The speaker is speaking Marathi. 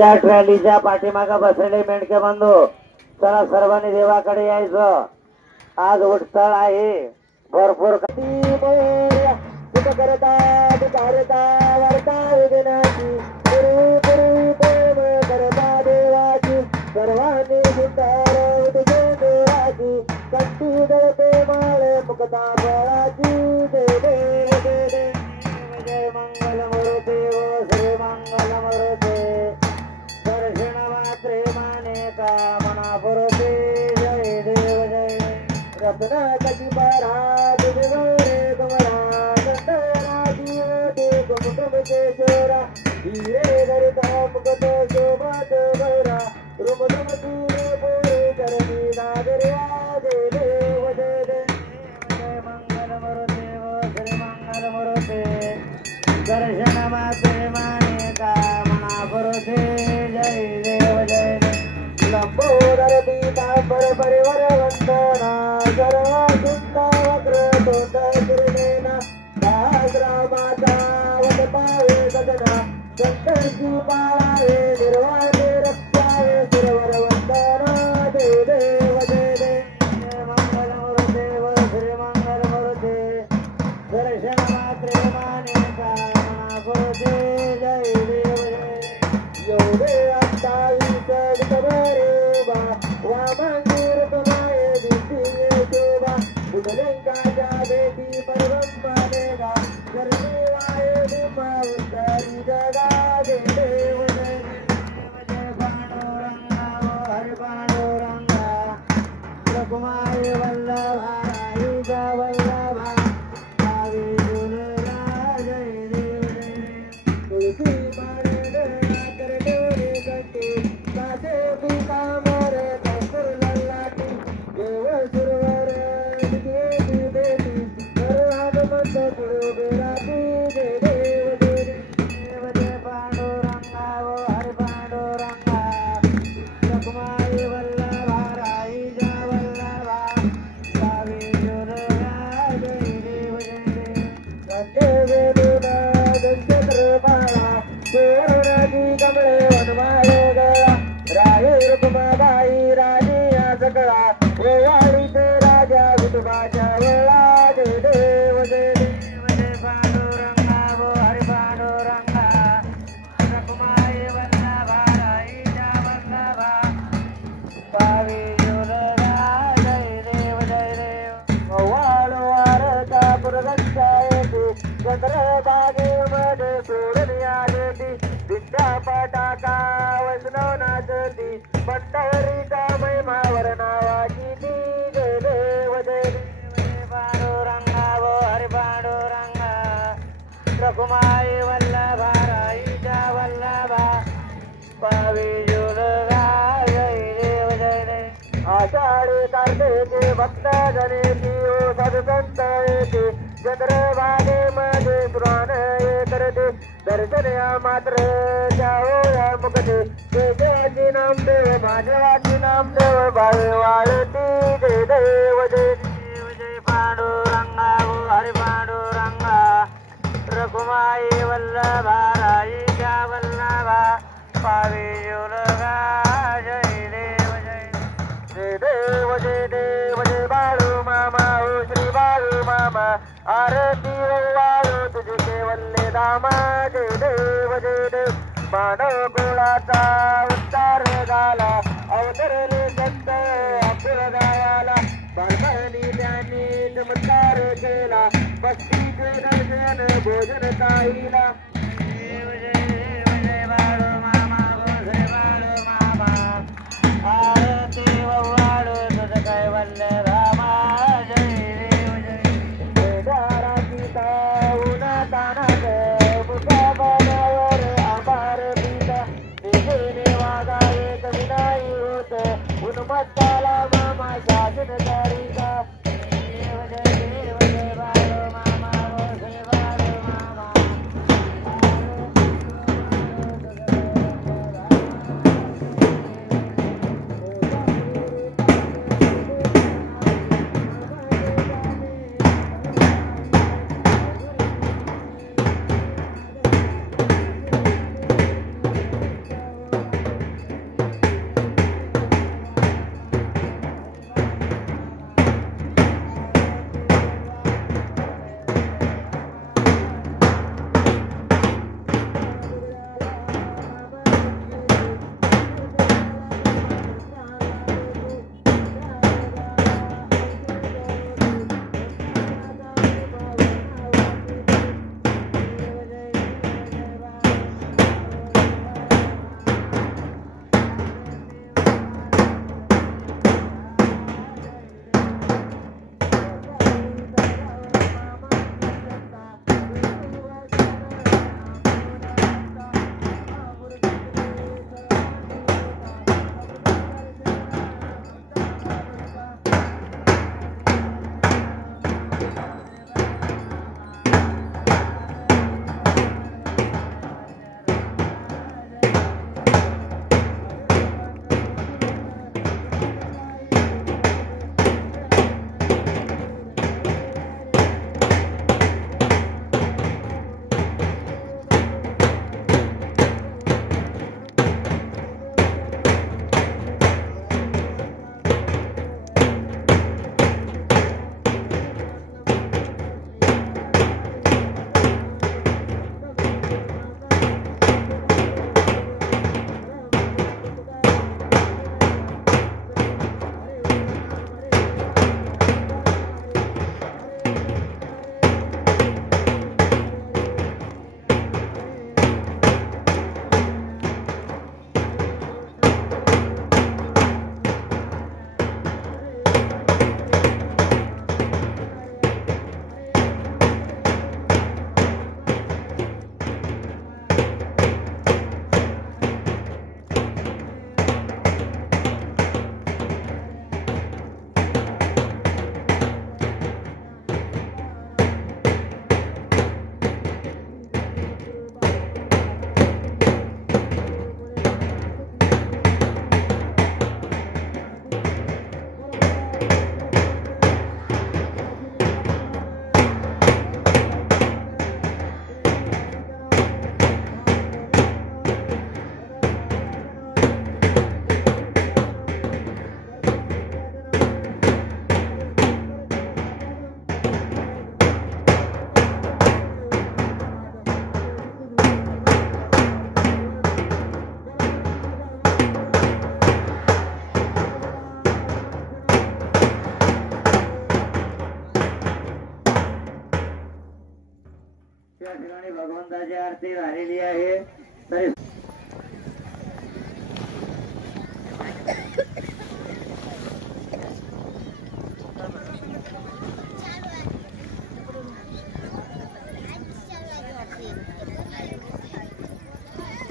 माझ्या ट्रॅलीच्या पाठीमागा बसलेले मेंढके बंधू चला सर्वांनी देवाकडे यायचं. आज उठतळ आहे भरपूर करता वार्ता विघ्नाची पूर्वी प्रेम करता देवाची सर्वांनी देवाची कंठी जळते माळे मुक्ता बळाची दे दे दे दे जय मंगल मूर्ती व श्री मंगल मूर्ती दर्शन मात्रे माने का मना पुरते जय देव जय रत्न कटी परा दिवरे कमरा कंदराजी होते कुमकुम केशरा हिरे गरिता मुकुट शोभत गौरा रुम रुम तीरे पुरे करणी नागरिया दे देव जय जय मंगल मूर्ती व श्री मंगल मूर्ती दर्शन मात्रे माने का मना पुरते जय देव जय लंबोदर पीतांबर परिवर वंदना सर्व सुंदर वक्र तोंड किरणेना सहस्रामाचा वद पावे सदना शंकरची पाळावे निर्वाणे रक्षावे सुरवर वंदना दे देव जय जय मंगल मूर्ते व श्री मंगल मूर्ते दर्शन मात्रे माने का मना पुरते जय देव जय योगे अट्टावीस वितबरे वामंदिर तुमाये दिव्य शोभा उदलंकाच्या बेटी परब्रह्मनेगा सर्वेवाये निमा उत्तरी जगा दे देव जय जय पांडुरंगा वो हरि पांडुरंगा रघुमाई वल्लभा राईजा वल्लभा भावी जुलरा जय देव जय तुलसी माने डोळा कर डोळे कंठी कासे पितांबर कपूर ललाटी देव सुरवर निधी देती सर्वागमंत पुढे बेराती जय देव जय देव जय पांडुरंगा वो हरि पांडुरंगा रखुमाई वल्लभा राईजा वल्लभा भावी जुलरा जय देव जय देव दंचक्रपाळा सोरणाची कमळे वनमाळे गळा राये रुक्माबाई राणी या सकळा रेवाडीचे राजा विठोबाच्या वेळा जय देव जय देव जय पांडुरंगा वो हरि पांडुरंगा रखुमाई वल्लभा राईजा वल्लभा भावी जुलरा जय देव जय देव वाळू वारचा पुरगंचा येते चंद्रभागेमध्ये सोडून आलेली विद्यापटाका वैष्णव नाचती पंढरीचा महिमावर नावाची ती जय देव जय देव पांडुरंगा वो हरि पांडुरंगा रखुमाई वल्लभा राईजा वल्लभा भावी जुलरा जय देव जय देव आषाढी कार्तिकी भक्त जनेची ओ सदसंत येते चंद्रभागेमध्ये पुराण ये करते दर्शन या मात्र जाओ या मुक्ती देवाची नामदेव भाजवाची नामदेव भावे वाळती जय देव जय देव जय पांडुरंगा वो हरि पांडुरंगा रखुमाई वल्लभा राईजा वल्लभा भावी जुलरा जय देव जय देव जय देव जय बाळू मामा ओ श्री बाळू मामा आरती वाळू तुझे केवल्ले दामा जय देव मानव कुळाचा उद्धार झाला अवतरले संत अपुर गावाला बालपणी त्यांनी चमत्कार केला भक्तीचे दर्शन भोजन काहीला देव जय बाळू मामा श्री बाळू मामा आरती वाळू तुझे कैवल्य धामा जय देव जय दाराची ताऊना तानाग मुका बनावर आभार पिता दिसेने वागावे कमी नाही होत उन्मत्ताला मामा शासन करीता देव जय बाळू मामा वो श्री बाळू मामा आरती झालेली आहे.